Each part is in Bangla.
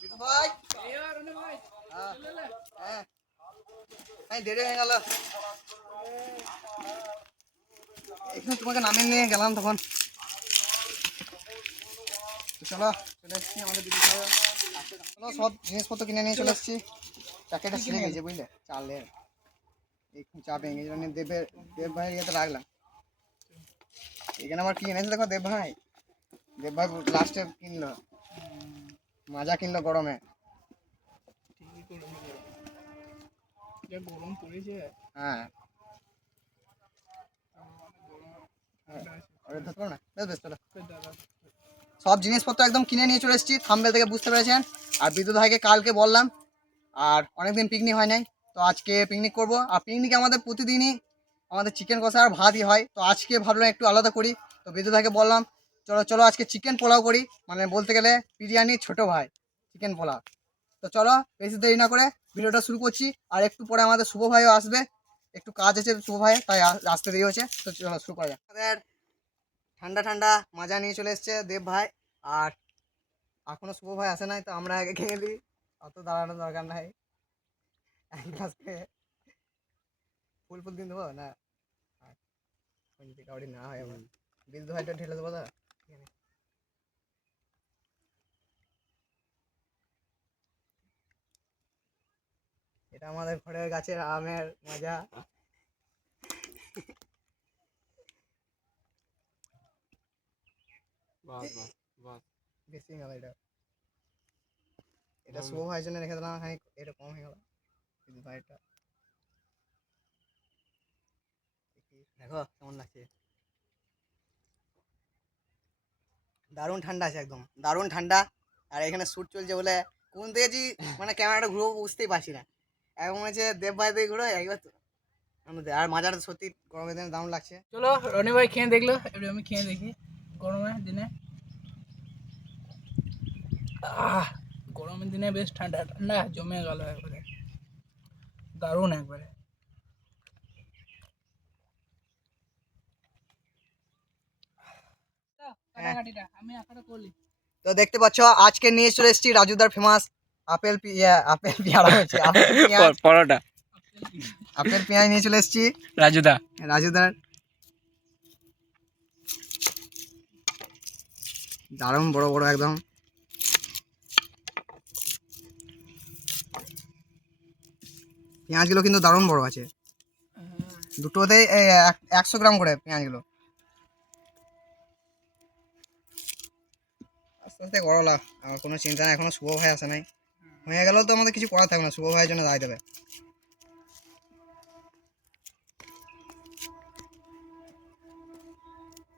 বিটু ভাই হ্যাঁ দেরি হয়ে গেল। এখানে তোমাকে নামিয়ে নিয়ে গেলাম তখন। চলো চলে এসছি আমাদের বিটু ভাই। চলো সব জিনিসপত্র কিনে নিয়ে চলে এসছি। প্যাকেটটা ছিঁড়ে গেছে বুঝলে, চালের এই চা ভেঙে গেছে। দেব ভাই ইয়েতে রাখলাম। এখানে আমার কি এনেছে দেখো, দেব ভাই লাস্টে কিনলো মাজা, কিনলো গরমে। গরম পড়েছে। হ্যাঁ সব জিনিসপত্র একদম কিনে নিয়ে চলে এসেছি, থাম্বনেল থেকে বুঝতে পেরেছেন। আর বিদ্যুৎ ভাইকে কালকে বললাম, আর অনেকদিন পিকনিক হয় নাই, তো আজকে পিকনিক করব। আর পিকনিকে আমাদের প্রতিদিনই আমাদের চিকেন কষা আর ভাতই হয়, তো আজকে ভাবলাম একটু আলাদা করি। তো বিদ্যুৎ ভাইকে বললাম চলো চলো আজকে চিকেন পোলাও করি, মানে বলতে গেলে বিরিয়ানির ছোট ভাই চিকেন পোলাও। তো চলো বেশি দেরি না করে ভিডিওটা শুরু করছি। আর একটু পরে আমাদের শুভ ভাইও আসবে, একটু কাজ আছে শুভ ভাই, তাই আসতে দেরি হচ্ছে। তো চলো শুরু করা যাক। আমাদের ঠান্ডা ঠান্ডা মাজা নিয়ে চলে এসছে দেব ভাই, আর এখনো শুভ ভাই আসে নাই, তো আমরা আগে খেয়ে দিই, অত দাঁড়ানোর দরকার নাই। এক গ্লাস খেয়ে ফুল ফুল দিন দেবো না, কাউরি না হয় আমার বিদ্যুৎ ভাইটা ঢেলে দেবো। দাদা এটা আমাদের ঘরের গাছের আমের মাজা। বেশি গেল এটা, এটা শুভ ভাইয়ের জন্য রেখে দিলাম। হ্যাঁ এটা কম হয়ে গেল বিদ্যুৎ ভাইটা। দেখো কেমন লাগছে, দারুণ ঠান্ডা আছে, একদম দারুণ ঠান্ডা। আর এখানে শ্যুট চলছে বলে কোন থেকে যে মানে ক্যামেরাটা ঘুরবো বুঝতেই পারছি না। এখন মনে হচ্ছে দেব ভাই দিয়ে ঘুরো একবার। আর মাজাটা সত্যি গরমের দিনে দারুণ লাগছে। চলো রনি ভাই খেয়ে দেখলো, এবার আমি খেয়ে দেখি গরমের দিনে। গরমের দিনে বেশ ঠান্ডা ঠান্ডা জমে গেল একবারে, দারুণ একবারে। আমি আঁকাটা করলি। তো দেখতে পাচ্ছ আজকে নিয়ে চলে এসেছি রাজুদার ফেমাস আপেল আপেল পেয়ারা হয়েছে পরোটা। আপেল পেঁয়াজ নিয়ে চলে এসেছি রাজুদার। দারুণ বড় বড় একদম। পেঁয়াজগুলো কিন্তু দারুণ বড় আছে, দুটোতে 100 গ্রাম করে পেঁয়াজগুলো। আস্তে আস্তে করলা, আমার কোনো চিন্তা নেই, এখনো শুভ ভাই আসে নাই। হয়ে গেলেও তো আমাদের কিছু করার থাকবে না, শুভ ভাইয়ের জন্য দায় দেবে।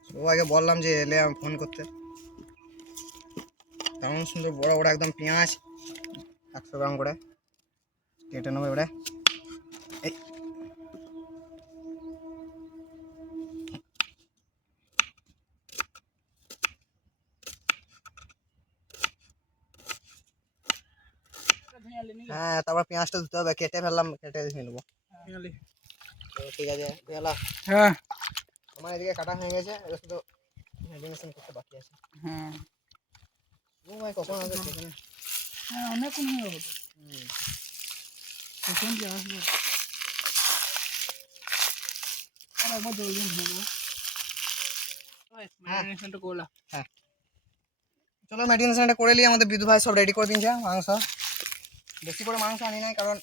শুভ ভাইকে বললাম যে এলে ফোন করতে। তেমন সুন্দর বড় বড় একদম পেঁয়াজ 100 গ্রাম করে কেটে নেবো এবারে। হ্যাঁ তারপর পেঁয়াজটা ধুতে হবে, কেটে ফেললাম, কেটে ধুয়ে নেবো। ঠিক আছে হ্যাঁ আমার এদিকে কাটা হয়ে গেছে, এটা শুধু ম্যারিনেশন করতে বাকি আছে। হ্যাঁ ও ভাই কখন আসবে সেখানে? হ্যাঁ অনেকক্ষণ হয়ে গেল তো। কখন যে আসবে আর একবার জলদি হয়ে যাবে। ম্যারিনেশনটা করলাম। হ্যাঁ চলো ম্যারিনেশনটা করে নিই। আমাদের বিদু ভাই সব রেডি করে দিয়েছে। মাংস বেশি করে মাংস আনি নাই, কারণ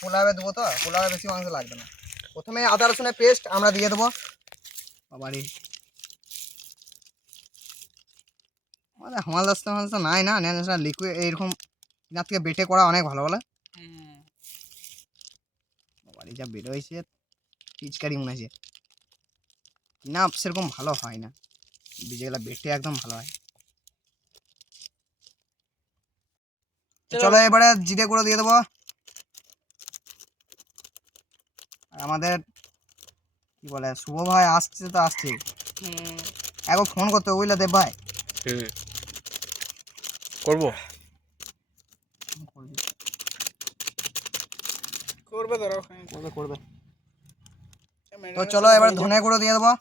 পোলাওয়ে দেবো, তো পোলাওয়ে বেশি মাংস লাগবে না। প্রথমে আদা রসুনের পেস্ট আমরা দিয়ে দেবো। বাবারি আমাদের হামাল দস্তা মাংস নাই না, লিকুইড এইরকম এনার থেকে বেটে করা অনেক ভালো বলে। বাবারি যা বেরোয়েছে পিচকারি মনে হয়েছে না, সেরকম ভালো হয় না, যেগুলো বেটে একদম ভালো হয়। চলো এবারে জিরে গুঁড়ো দিয়ে দেবো। আর আমাদের কি বলে শুভ ভাই আসছে, তো আসছে, একবার ফোন করতে বুঝলে দেব ভাই। করবো করবে ধরো করবে। তো চলো এবার ধনে গুঁড়ো দিয়ে দেবো।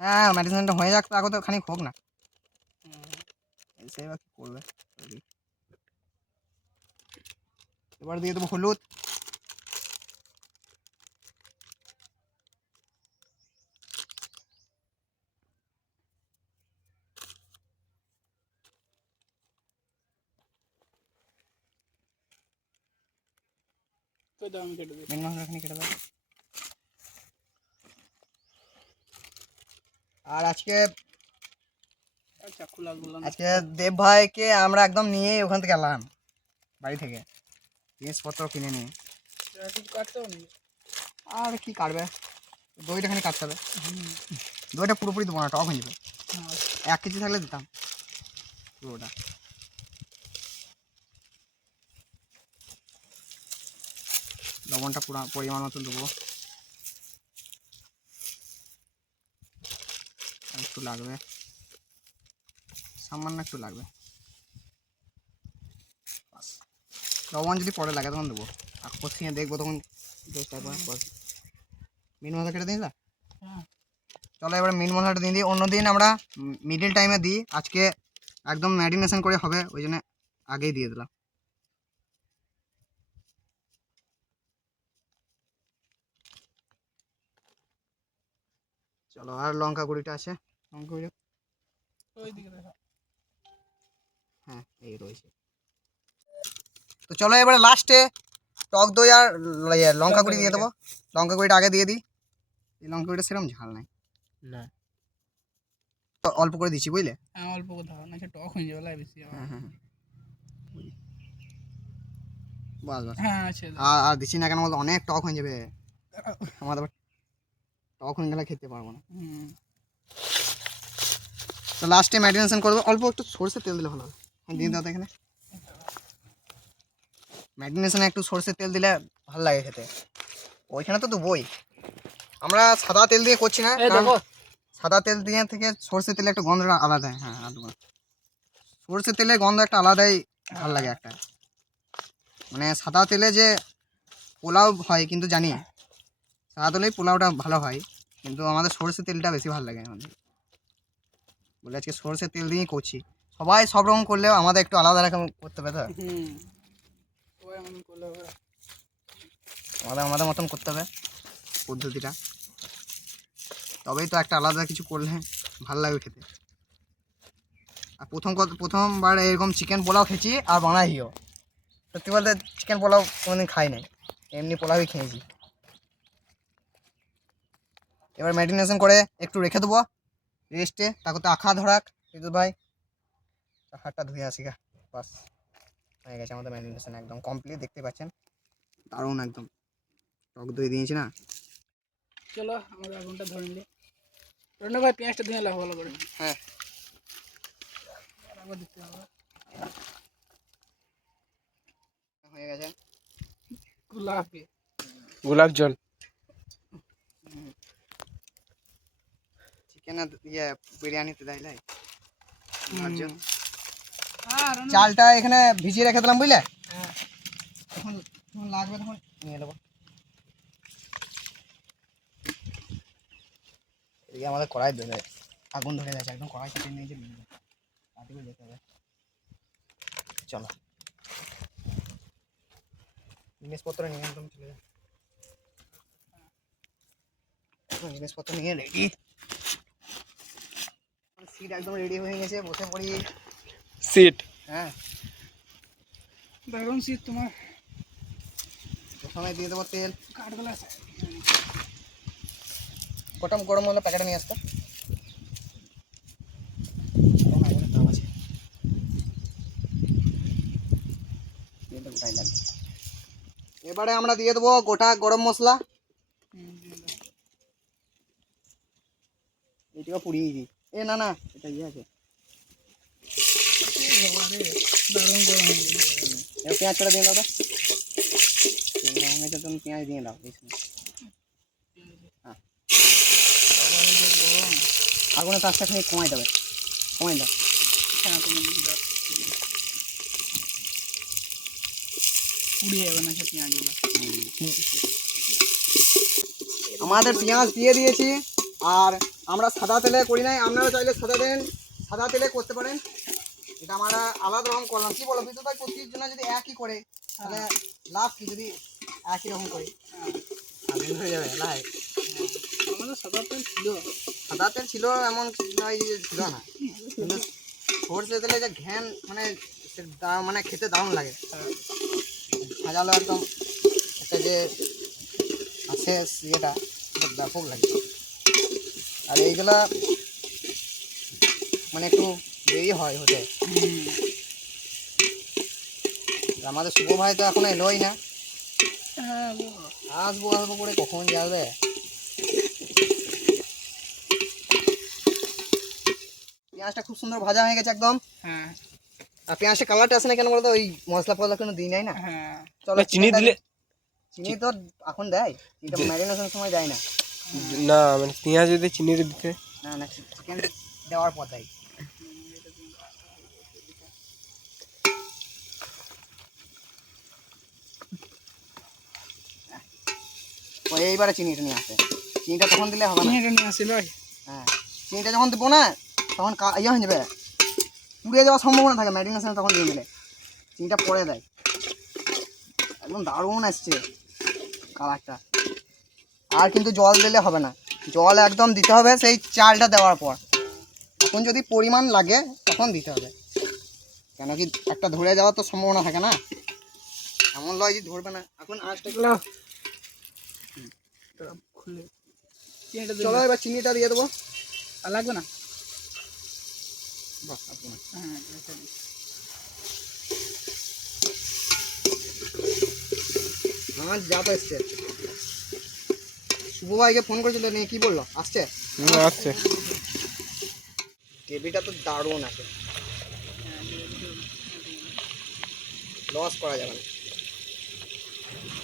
হ্যাঁ ম্যারিনেশনটা হয়ে যাক, তো আগে তো খানিক হোক না। এসে এবার কি করবে এবার দিয়ে দেবো হলুদ তো দাম কেটে দিই। মেন মশলা এখানে কেটে দাও আর আজকে চাকু লাগলো না। আজকে দেব ভাইকে আমরা একদম নিয়ে ওখান থেকে এলাম বাড়ি থেকে জিনিসপত্র কিনে নিয়ে কিছু কাটতেও নেই। আর কি কাটবে দইটা খানি কাটতে হবে দইটা পুরোপুরি দেবো না টক হয়ে যাবে 1 কেজি থাকলে দিতাম পুরোটা লবণটা পুরো পরিমাণ মতো দেবো একটু লাগবে সামান্য একটু লাগবে লবণ যদি পরে লাগে তখন দেবো আর কষিয়ে দেখবো তখন মিট মশলা কেটে দিই না হ্যাঁ চলো এবার মিট মশলাটা দিয়ে দিই অন্যদিন আমরা মিডিল টাইমে দিই আজকে একদম ম্যারিনেশন করে হবে ওই জন্য আগেই দিয়ে দিলাম চলো আর লঙ্কা গুঁড়িটা আছে লঙ্কা গুঁড়ি ওইদিকে দেখো। হ্যাঁ এই রয়েছে তো চলো এবারে লাস্টে টক দই আর লঙ্কা গুঁড়ি দিয়ে দেবো লঙ্কা গুঁড়িটা আগে দিয়ে দিই এই লঙ্কা গুঁড়িটা সেরকম ঝাল নাই না অল্প করে দিচ্ছি বুঝলে হ্যাঁ অল্প কোথাও না টক হয়ে যাবে লাই বেশি হ্যাঁ হ্যাঁ বাস বাস হ্যাঁ আছে আর দিচ্ছি না কেন বলতো অনেক টক হয়ে যাবে আমাদের আবার টক হয়ে গেলে খেতে পারবো না তো লাস্টে ম্যারিনেশন করবো অল্প একটু সরষের তেল দিলে ভালো হবে দিয়ে দাও তো এখানে ম্যারিনেশনে একটু সরষের তেল দিলে ভালো লাগে খেতে ওইখানে তো বই আমরা সাদা তেল দিয়ে করছি না সাদা তেল দিয়ে থেকে সরষের তেলে একটা গন্ধটা আলাদা হ্যাঁ সরষের তেলের গন্ধ একটা আলাদাই ভালো লাগে একটা মানে সাদা তেলে যে পোলাও হয় কিন্তু জানি সাদা তেলেই পোলাওটা ভালো হয় কিন্তু আমাদের সরষের তেলটা বেশি ভালো লাগে আমাদের বলে আজকে সরষের তেল দিয়েই করছি সবাই সব রকম করলেও আমাদের একটু আলাদা রকম করতে হবে তো আমাদের মতন করতে হবে পদ্ধতিটা তবেই তো একটা আলাদা কিছু করলে ভালো লাগবে খেতে আর প্রথমবার এরকম চিকেন পোলাও খেয়েছি আর বানাইও সত্যি বলতে চিকেন পোলাও কোনোদিন খাই নাই এমনি পোলাওই খেয়েছি এবার ম্যারিনেশন করে একটু রেখে দেবো রেস্টে তারপর তো আখা ধরাক কিন্তু ভাই হাতটা ধুয়ে আসি গা বাস হয়ে গেছে আমাদের ম্যারিনেশন একদম কমপ্লিট দেখতে পাচ্ছেন দারুণ একদম টক দই দিয়েছি না চলো আমাদের আগুনটা ধরে নিলে রন্না ভাই পেঁয়াজটা ধুয়ে লাগো ভালো করে হ্যাঁ আবার দিতে হবে হয়ে গেছে গোলাপ জল চিকেন ইয়ে বিরিয়ানিতে দেয় লাই চালটা এখানে ভিজিয়ে রেখে দিলাম বুঝলে তখন যখন লাগবে তখন নিয়ে নেবো এদিকে আমাদের কড়াই ধরে আগুন ধরে গেছে একদম কড়াই কেটে নিয়েছে কাটিয়ে যেতে হবে চলো জিনিসপত্র নিয়ে একদম চলে যায় জিনিসপত্র নিয়ে রেডি সিট একদম রেডি হয়ে গেছে বসে পড়ি সিট হ্যাঁ দারুণ সিট তোমার প্রথমে দিয়ে দেবো তেল কাঠগুলো আছে প্রথম গরম হলে প্যাকেটে নিয়ে আসতো এবারে আমরা দিয়ে দেবো গোটা গরম মশলা এটাকে পুড়িয়ে দিই এ না না এটা ইয়ে আছে দারুণ গরম হয়ে গেছে এবার পেঁয়াজ করে দিয়ে দাও তো তুমি পেঁয়াজ দিয়ে দাও হ্যাঁ আগুনে তারটা খালি কমাই দাও হ্যাঁ তুমি দাও পুড়িয়ে যাবে না সে পেঁয়াজগুলো আমাদের পেঁয়াজ দিয়ে দিয়েছি আর আমরা সাদা তেলে করি নাই আপনারা চাইলে সাদা তেলে করতে পারেন এটা আমরা আলাদা রকম করলাম। কি বলো বিদ্যুৎ ভাই, প্রতির জন্য যদি একই করে তাহলে লাভ কি, যদি একই রকম করে হয়ে যাবে লাই। আমাদের সাদা তেল ছিল, সাদা তেল ছিল এমন নয় যে ছিল না, কিন্তু সরষে তেলে যে ঘ্যান মানে মানে খেতে দারুণ লাগে। সাজালো একদম একটা যে আছে ইয়েটা ব্যাপক লাগে। আর এইগুলা মানে একটু দেরি হয় হতে। আমাদের শুভ ভাই তো এখন এলোই না। হ্যাঁ আসবো আসবো করে কখন যাবে। পেঁয়াজটা খুব সুন্দর ভাজা হয়ে গেছে একদম। হ্যাঁ আর পেঁয়াজের কালারটা আসে না কেন বলতো, ওই মশলা ফসলা কোনো দিই নাই না। হ্যাঁ চলো চিনি দিলে, চিনি তো এখন দেয়, চিনিটা ম্যারিনেশনের সময় দেয় না। না মানে পেঁয়াজ যদি চিনি দিতে, না না চিকেন দেওয়ার পর দেয়। এইবারে চিনিটা নিয়ে আসে, চিনিটা তখন দিলে হবে না। চিনিটা নিয়ে আসিল। হ্যাঁ চিনিটা যখন দেবো না তখন ইয়ে হয়ে যাবে, পুড়িয়ে যাওয়ার সম্ভাবনা থাকে ম্যারিনেশন তখন দিয়ে দিলে। চিনিটা পরে দেয়। একদম দারুণ আসছে কালারটা। আর কিন্তু জল দিলে হবে না, জল একদম দিতে হবে সেই চালটা দেওয়ার পর। এখন যদি পরিমাণ লাগে তখন দিতে হবে, কেন কি একটা ধরে যাওয়ার তো সম্ভাবনা থাকে না, এমন লয় যে ধরবে না। এখন আঁচটা খুলে চিনিটা চলো এবার চিনিটা দিয়ে দেবো। আর লাগবে না। বাহ আসবো না। হ্যাঁ রেখে দিই। আমার জাত এসছে। শুভ ভাইকে ফোন করেছিল, নিয়ে কি বললো, আসছে? আসছে। গ্রেভিটা তো দারুণ আছে, লস করা যাবে না,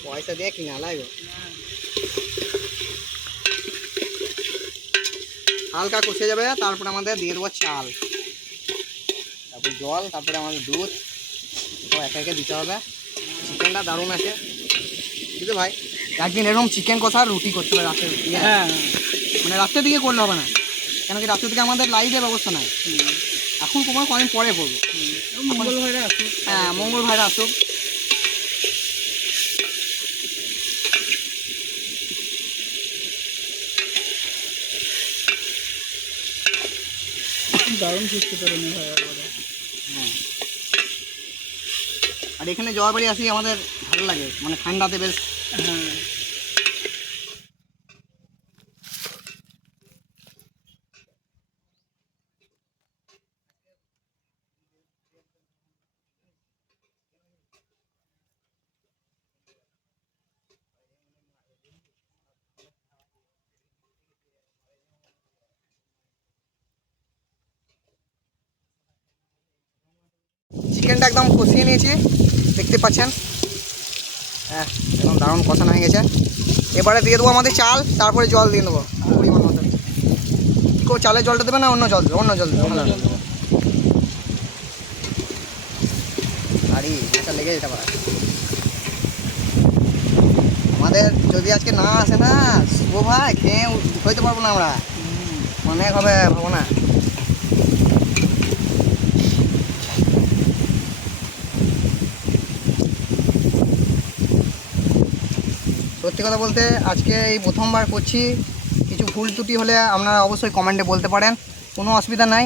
পয়সা দিয়ে কিনা লাগবে। হালকা কষে যাবে, তারপরে আমাদের দিয়ে দেবো চাল, তারপর জল, তারপরে আমাদের দুধ, তো একে একে দিতে হবে। চিকেনটা দারুণ আছে বুঝলি ভাই। একদিন এরকম চিকেন কষা রুটি করতে হবে রাতের দিকে। হ্যাঁ মানে রাত্রের দিকে করলে হবে না, কেন কি রাত্রের দিকে আমাদের লাইটের ব্যবস্থা নাই। এখন কদিন পরে করবো। মঙ্গল ভাইরা আসুক। হ্যাঁ মঙ্গল ভাইরা আসুক। দারুণ সুস্থ তরুণী ভাই একবারে। হ্যাঁ আর এখানে জবা বাড়ি আসি আমাদের ভালো লাগে, মানে ঠান্ডাতে বেশ। হ্যাঁ চিকেনটা একদম কষিয়ে নিয়েছি দেখতে পাচ্ছেন। হ্যাঁ একদম দারুণ কষানো হয়ে গেছে। এবারে দিয়ে দেবো আমাদের চাল, তারপরে জল দিয়ে দেবো পরিমাণ মতো। কেউ চালের জলটা দেবে না অন্য জল দেবে? অন্য জল দেবে। আরে এটা লেগে যেতে পারে। আমাদের যদি আজকে না আসে না শুভ ভাই, খেয়ে হইতে পারবো না আমরা, অনেক হবে ভাবো না। সত্যি কথা বলতে আজকে এই প্রথমবার করছি, কিছু ভুল ত্রুটি হলে আপনারা অবশ্যই কমেন্টে বলতে পারেন, কোনো অসুবিধা নাই।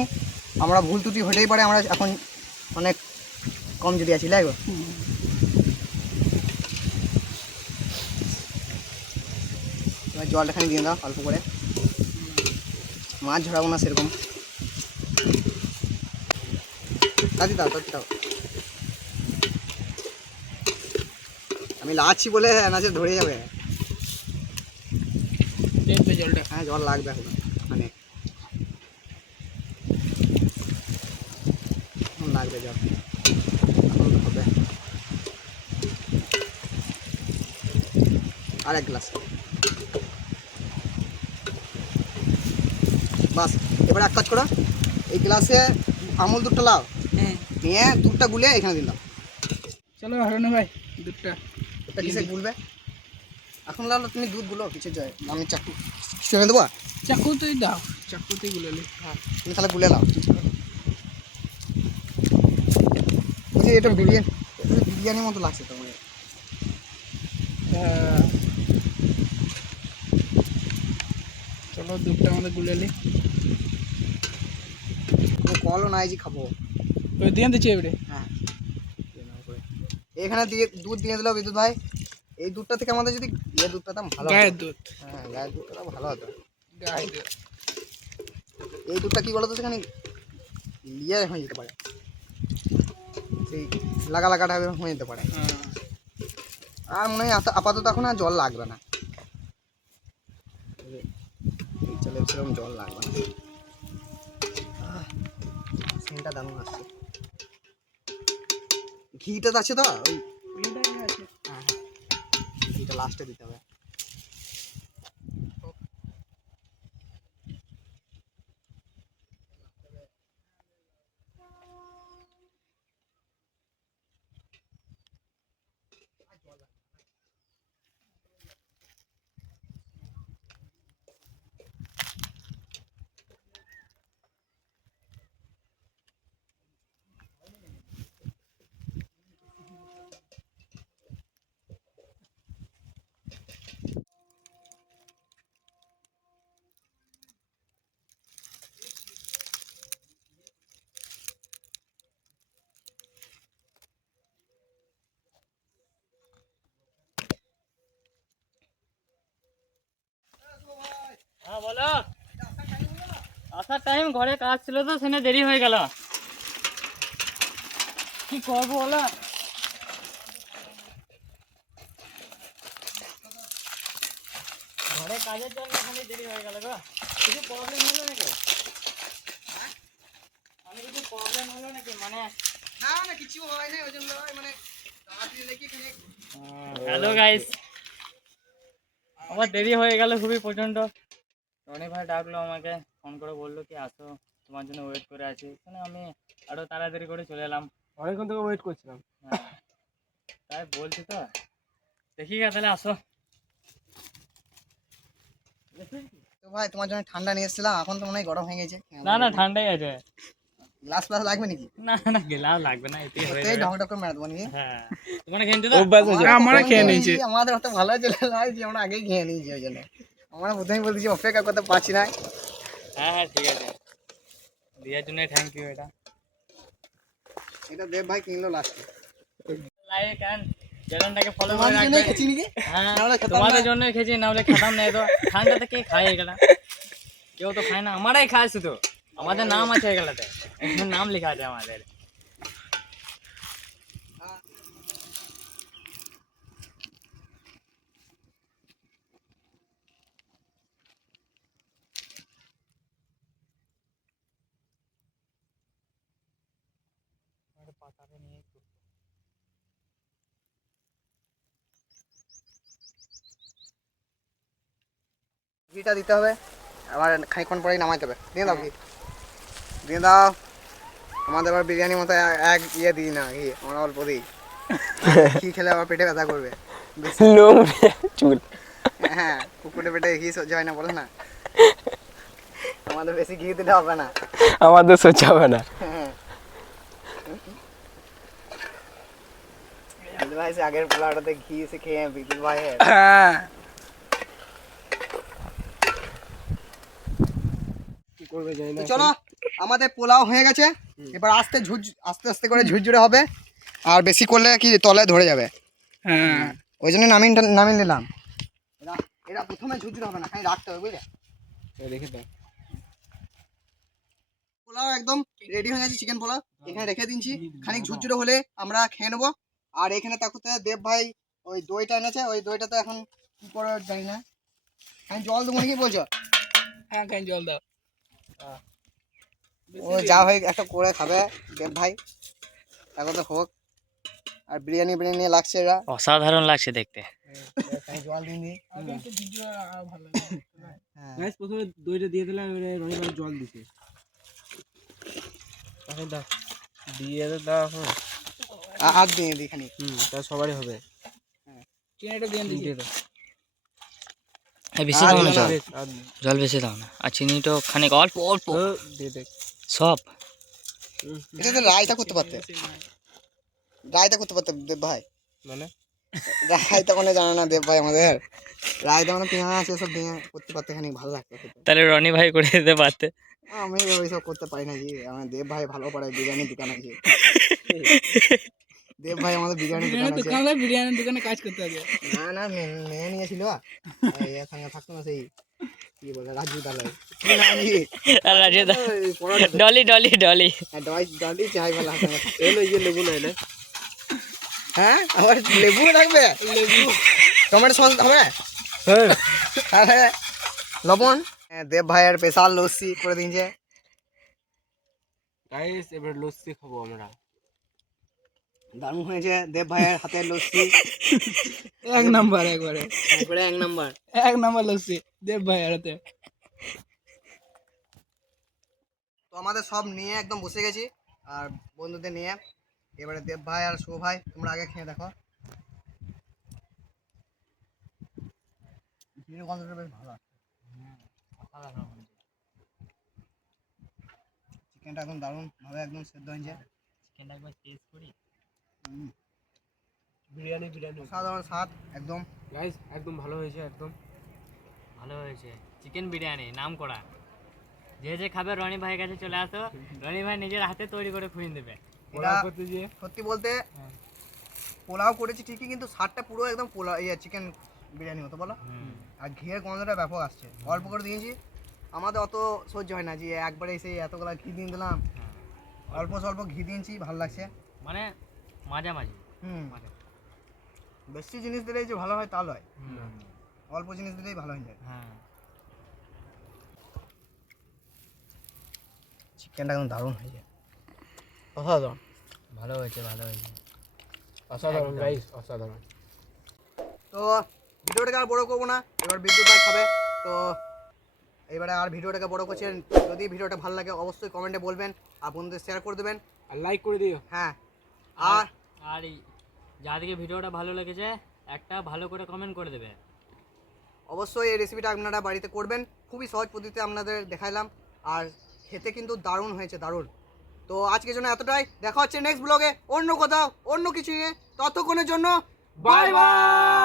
আমরা ভুল ত্রুটি হতেই পারে, আমরা এখন অনেক কম যদি আছি লাগবে। এবার জলটা খানি দিয়ে দাও অল্প করে, মাছ ঝরাবো না সেরকম। তাড়াতাড়ি দাও তাড়াতাড়ি দাও, আমি লাচ্ছি বলে নাচে ধরে যাবে। দেখবে জলটা। হ্যাঁ জল লাগবে এখন মানে লাগবে জল, এখন হবে। আর এক গ্লাস বাস। এবার এক কাজ করো, এই গ্লাসে আমুল দুধটা লাও, নিয়ে দুধটা গুলে এখানে দিলাম। চলো হারানো ভাই দুধটা। এটা কিসে গুলবে এখন? লালো তুমি দুধ গুলো কিছু যায়, আমি চাকু কিছু এনে দেবো। চাকুতেই দাও, চাকুতেই গুলালে। হ্যাঁ তুমি তাহলে গুলে লাও। এটা বিরিয়ানি, বিরিয়ানির মতো লাগছে তো মনে। চলো দুধটা আমাদের গুলে নি। কলও নাই যে খাবো। ওই দিয়ে দিচ্ছি এবারে। হ্যাঁ এখানে দিয়ে দুধ দিয়ে দিল বিদ্যুৎ ভাই। এই দুধটা থেকে আমাদের যদি দুধটা দাম ভালো হতো। গায়ের দুধ। হ্যাঁ গায়ের দুধটা ভালো হতো। গায়ের দুধ। এই দুধটা কি বলতো সেখানে হয়ে যেতে পারে, সেই লাগাটা হয়ে যেতে পারে। আর মনে হয় আপাতত এখন আর জল লাগবে না, চলে সেরকম জল লাগবে না। সেন্টটা দারুণ আসছে। ঘিটা তো আছে তো, ওই হ্যাঁ ঘিটা লাস্টে দিতে হবে। হ্যাঁ বলো। আসার টাইম, ঘরে কাজ ছিল তো সেখানে দেরি হয়ে গেল। কি করবো বলো? ঘরে কাজের জন্য এখানে দেরি হয়ে গেল গো। কিছু প্রবলেম হলো নাকি? আমি কিছু প্রবলেম হলো নাকি মানে? না না কিছু হয় না, ওই জন্য মানে তাড়াতাড়ি দেখি এখানে। হ্যালো গাইস, আমার দেরি হয়ে গেল খুবই প্রচণ্ড। রনি ভাই ডাকলো আমাকে, ফোন করে বললো কি আসো, তোমার জন্য ওয়েট করে আছি। মানে আমি আরো তাড়াতাড়ি করে চলে এলাম। অনেকক্ষণ থেকে ওয়েট করছিলাম। হ্যাঁ তাই বলছি তো, দেখি গা তাহলে আসো। তো ভাই তোমার জন্য ঠান্ডা নিয়ে এসেছিলাম, এখন তো মনে হয় গরম হয়ে গেছে। না না ঠান্ডাই আছে। গ্লাস ফ্লাস লাগবে নাকি? না না গেলাম লাগবে না, এতেই হয়ে যাবে। ঢক ঢক করে মেরে দেবো নাকি? হ্যাঁ তোমার খেয়ে নিতে দাও। অভ্যাস আছে। আমরা খেয়ে নিয়েছি। আমাদের অত ভালো চলে নয় যে আমরা আগেই খেয়ে নিয়েছি, ওই জন্য আমরা প্রথমেই বলতেছি অপেক্ষা করতে পারছি না। হ্যাঁ হ্যাঁ ঠিক আছে, দেওয়ার জন্য থ্যাংক ইউ। এটা দেব ভাই কিনলো লাস্টে। লাইক এন্ড চ্যানেলটাকে ফলো করে তোমাদের জন্যই রাখবে। খেয়েছি নাকি? হ্যাঁ নাহলে খেতাম তোমাদের না। জন্যই খেয়েছি, না হলে খেতাম না। তো ঠান্ডাতে কে খায় এগুলা? কেউ তো খায় না, আমরাই খাই শুধু। আমাদের নাম আছে এগুলাতে, এখানে নাম লেখা আছে আমাদের। ঘিটা দিতে হবে, আবার খানিকক্ষণ পরেই নামাইতে হবে। দিয়ে দাও ঘি, দিয়ে দাও। আমাদের আবার বিরিয়ানির মতো এক দিই না ঘি, আমরা অল্প দিই। ঘি খেলে আবার পেটে ব্যথা করবে। লোম চুল। হ্যাঁ কুকুরের পেটে ঘি সহ্য হয় না বলে না, আমাদের বেশি ঘি দিতে হবে না। আমাদের সোচা হবে না। হ্যাঁ বিদ্যুৎ ভাই আগের পোলাওটাতে ঘি এসে খেয়ে বিদ্যুৎ ভাইয়ের। হ্যাঁ কি করবে জানি তো না। চলো আমাদের পোলাও হয়ে গেছে, এবার আস্তে আস্তে করে ঝুরঝুরে হবে, আর বেশি করলে কি তলায় ধরে যাবে। হ্যাঁ ওই জন্য নামিয়ে নিলাম। এটা প্রথমে ঝুরঝুরে হবে না, খালি রাখতে হবে বুঝলে। রেখে দাও। পোলাও একদম রেডি হয়ে গেছে, চিকেন পোলাও এখানে রেখে দিচ্ছি। খানিক ঝুরঝুরে হলে আমরা খেয়ে নেবো। আর এখানে তাকুতে দেব ভাই ওই দইটা এনেছে, ওই দইটা তো এখন কি করে জানি না। আমি জল দেবো নাকি বলছো? হ্যাঁ কেন জল দাও। ও যা হয় একটা করে খাবে দেব ভাই, এখন তো হোক। আর বিরিয়ানি লাগছে এরা। অসাধারণ লাগছে দেখতে। জল দিন দি। আগে একটু ভিডিও আর ভালো লাগে। হ্যাঁ গাইস প্রথমে দইটা দিয়ে দিলাম, এবারে রনি ভাই জল দিছে। তাহলে দাও, দিয়ে দাও এখন। আর দিয়ে দিই খানিক। তা সবারই হবে। চিনিটা দিয়ে দিচ্ছি। দিয়ে দাও। বেশি আর দাও না দিও না। জল, জল বেশি দাও না। আর চিনিটা খানিক অল্প অল্প দিয়ে দে। সব। এটা তো রায়তা করতে পারতে। রায়তা করতে পারতো দেব ভাই, মানে রায়তা কোনো জানে না দেব ভাই আমাদের, রায়তা মানে পেঁয়াজ আছে সব ভেঙে করতে পারতে এখানে ভালো লাগতো খেতে। তাহলে রনি ভাই করে দিতে পারতে। আমি ওইসব করতে পারি না জি, আমার দেব ভাই ভালো পারে, বিরিয়ানির দোকান আছে দেব ভাই আমাদের বিরিয়ানির দোকান বিরিয়ানির আছে। দোকানে বিরিয়ানির দোকানে কাজ করতে হবে। না না মেয়ে নিয়েছিল, এর সঙ্গে থাকতো না সেই কি বলে রাজু দালাই, আর রাজু দা ডলি ডলি ডলি ডলি চাই বলা এলো ইয়ে লেবু নাই না? হ্যাঁ আবার লেবু রাখবে, টমেটো সস হবে, হ্যাঁ তাহলে লবণ। দেব ভাইয়ের স্পেশাল লস্যি করে দিয়েছে, গাইস এবার লস্যি খাবো আমরা। দারুণ হয়েছে দেব ভাইয়ের হাতের লস্যি, এক নাম্বার একবারে, একবারে এক নাম্বার। এক নাম্বার লস্যি দেব ভাই হাতে। তো আমাদের সব নিয়ে একদম বসে গেছি আর বন্ধুদের নিয়ে, এবারে দেব ভাই আর শুভ ভাই তোমরা আগে খেয়ে দেখো, ঘিয়ের গন্ধটা বেশ ভালো আছে, চিকেনটা একদম দারুণ ভাবে একদম সেদ্ধ হয়েছে, চিকেনটা একবার টেস্ট করি। বিরিয়ানি বিরিয়ানি সাধারণ স্বাদ একদম। গাইস একদম ভালো হয়েছে, একদম ভালো হয়েছে চিকেন বিরিয়ানি নাম করা। যে যে খাবে রনি ভাইয়ের কাছে চলে আসো, রনি ভাই নিজের হাতে তৈরি করে খুঁজে দেবে। এটা করতে গিয়ে সত্যি বলতে পোলাও করেছি ঠিকই, কিন্তু স্বাদটা পুরো একদম পোলাও চিকেন বিরিয়ানি মতো বলো, আর ঘিয়ের গন্ধটা ব্যাপক আসছে। অল্প করে দিয়েছি, আমাদের অত সহ্য হয় না যে একবারে এসে এতগুলা ঘি দিয়ে দিলাম, অল্প স্বল্প ঘি দিয়েছি, ভালো লাগছে। মানে মাঝামাঝি। বেশি জিনিস দিলেই যে ভালো হয় তা নয়, অল্প জিনিস দিলেই ভালো হয়ে যায়। হ্যাঁ চিকেনটা একদম দারুণ হয়েছে, অসাধারণ। ভালো হয়েছে ভালো হয়েছে। অসাধারণ গাইস, অসাধারণ। তো ভিডিওটাকে আর বড় করবো না, এবার বিদ্যুৎ ভাই খাবে। তো এবারে আর ভিডিওটাকে বড় করছেন, যদি ভিডিওটা ভালো লাগে অবশ্যই কমেন্টে বলবেন আর বন্ধুদের শেয়ার করে দেবেন। আর লাইক করে দিও। হ্যাঁ আর আর আর যাদেরকে ভিডিওটা ভালো লেগেছে একটা ভালো করে কমেন্ট করে দেবে। অবশ্যই এই রেসিপিটা আপনারা বাড়িতে করবেন, খুবই সহজ পদ্ধতিতে আপনাদের দেখাইলাম, আর খেতে কিন্তু দারুণ হয়েছে, দারুণ। তো আজকের জন্য এতটাই, দেখা হচ্ছে নেক্সট ব্লগে অন্য কোথাও অন্য কিছু নিয়ে, ততক্ষণের জন্য বাই বাই।